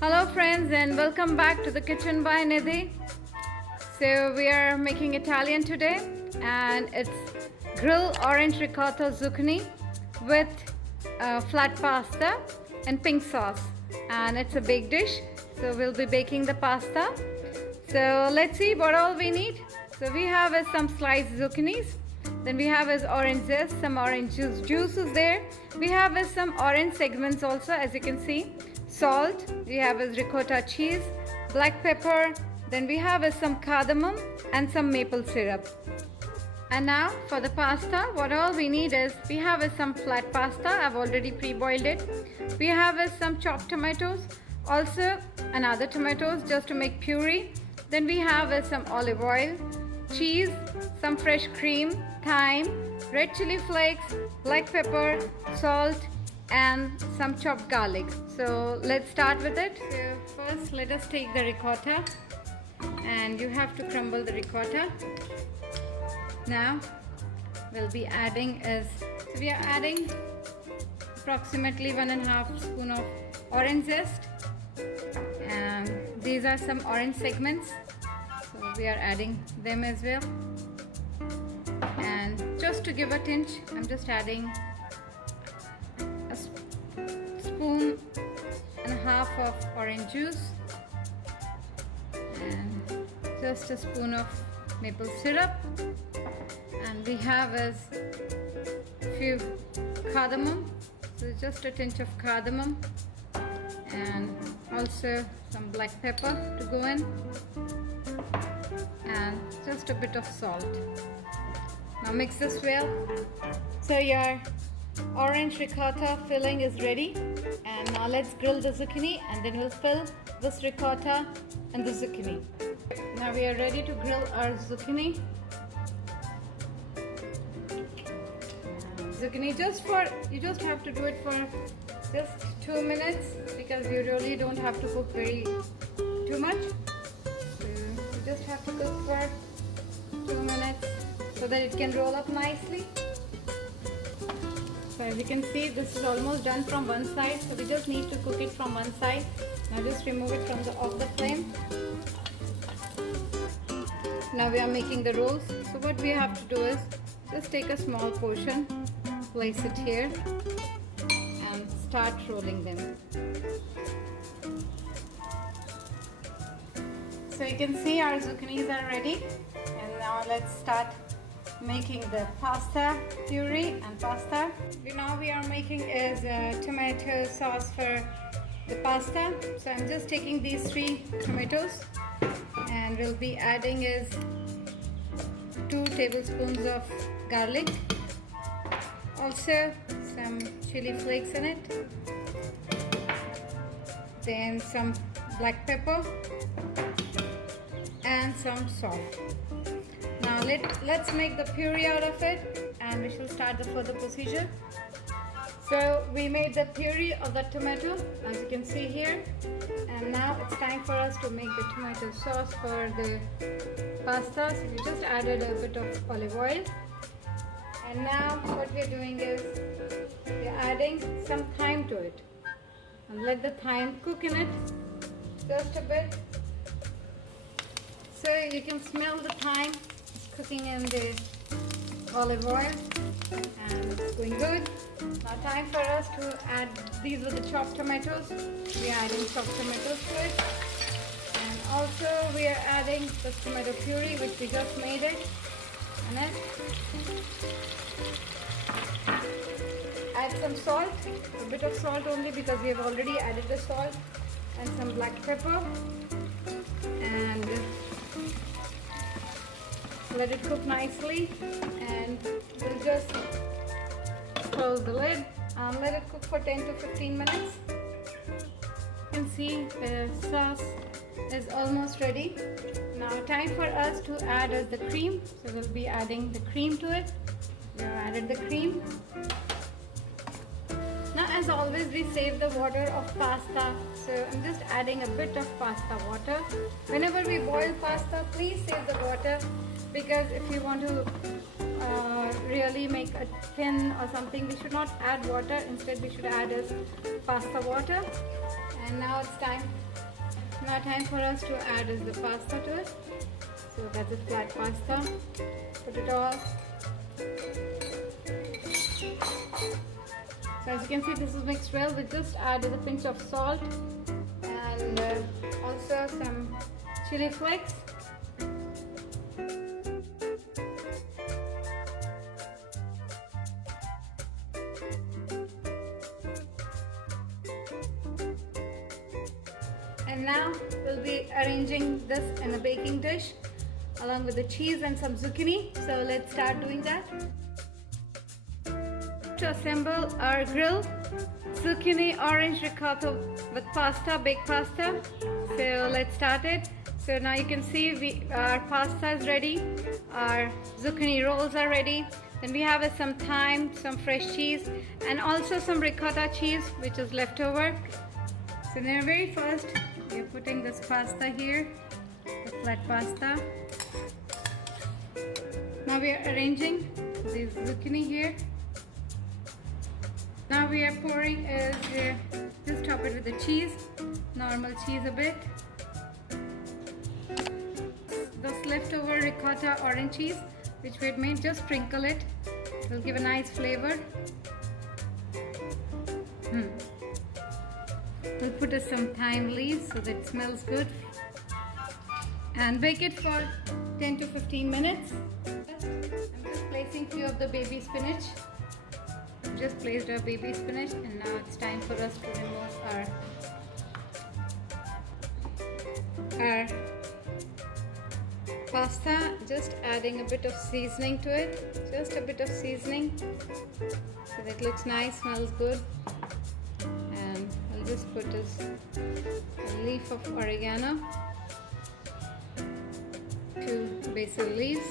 Hello friends, and welcome back to the kitchen by Nidhi. So we are making Italian today, and it's grilled orange ricotta zucchini with flat pasta and pink sauce, and it's a big dish. So we'll be baking the pasta. So let's see what all we need. So we have some sliced zucchinis, then we have orange zest, some orange juice is there. We have some orange segments also, as you can see. Salt, we have ricotta cheese, black pepper, then we have some cardamom and some maple syrup. And now for the pasta, what all we need is, we have some flat pasta. I've already pre-boiled it. We have some chopped tomatoes, also another tomatoes just to make puree. Then we have some olive oil, cheese, some fresh cream, thyme, red chili flakes, black pepper, salt, and some chopped garlic. So let's start with it. So first let us take the ricotta, and you have to crumble the ricotta. Now we'll be adding so we are adding approximately 1.5 spoon of orange zest, and these are some orange segments, so we are adding them as well. And just to give a tinge, I'm just adding a spoon and a half of orange juice, and just a spoon of maple syrup, and we have a few cardamom, so just a tinge of cardamom, and also some black pepper to go in, and just a bit of salt. Now mix this well. So your orange ricotta filling is ready, and now let's grill the zucchini, and then we'll fill this ricotta and the zucchini. Now we are ready to grill our zucchini. You just have to do it for just 2 minutes, because you really don't have to cook too much. So you just have to cook for 2 minutes so that it can roll up nicely. So as you can see, this is almost done from one side, so we just need to cook it from one side. Now just remove it from off the flame. Now we are making the rolls. So what we have to do is just take a small portion, place it here, and start rolling them. So you can see our zucchinis are ready, and now let's start making the pasta puree and pasta. Now we are making tomato sauce for the pasta. So I'm just taking these 3 tomatoes, and we'll be adding 2 tablespoons of garlic, also some chili flakes in it, then some black pepper and some salt. Now let's make the puree out of it, and we shall start the further procedure. So we made the puree of the tomato, as you can see here, and now it's time for us to make the tomato sauce for the pasta. So we just added a bit of olive oil, and now what we're doing is we're adding some thyme to it, and let the thyme cook in it just a bit. So you can smell the thyme cooking in the olive oil, and it's going good. Now time for us to add, these are the chopped tomatoes. We are adding chopped tomatoes to it, and also we are adding the tomato puree which we just made it. And then add some salt, a bit of salt only, because we have already added the salt, and some black pepper, and let it cook nicely, and we'll just close the lid and let it cook for 10 to 15 minutes. You can see the sauce is almost ready. Now time for us to add the cream. So we'll be adding the cream to it. We have added the cream. Now as as always, we save the water of pasta. So I'm just adding a bit of pasta water. Whenever we boil pasta, please save the water, because if you want to really make a thin or something, we should not add water. Instead, we should add as pasta water. And now it's time for us to add is the pasta to it. So that's a flat pasta. Put it all. So as you can see, this is mixed well. We just added a pinch of salt and also some chili flakes. And now we'll be arranging this in a baking dish along with the cheese and some zucchini. So let's start doing that. To assemble our grilled zucchini orange ricotta with pasta, baked pasta. So let's start it. So now you can see our pasta is ready, our zucchini rolls are ready. Then we have some thyme, some fresh cheese, and also some ricotta cheese which is left over. So then very first we are putting this pasta here, the flat pasta. Now we are arranging this zucchini here. Now we are pouring just top it with the cheese, normal cheese a bit. This leftover ricotta orange cheese which we had made, just sprinkle it. It will give a nice flavor. We'll put some thyme leaves so that it smells good. And bake it for 10 to 15 minutes. I'm just placing few of the baby spinach. Just placed our baby spinach, and now it's time for us to remove our pasta. Just adding a bit of seasoning to it, just a bit of seasoning so that it looks nice, smells good. And I'll just put a leaf of oregano, 2 basil leaves.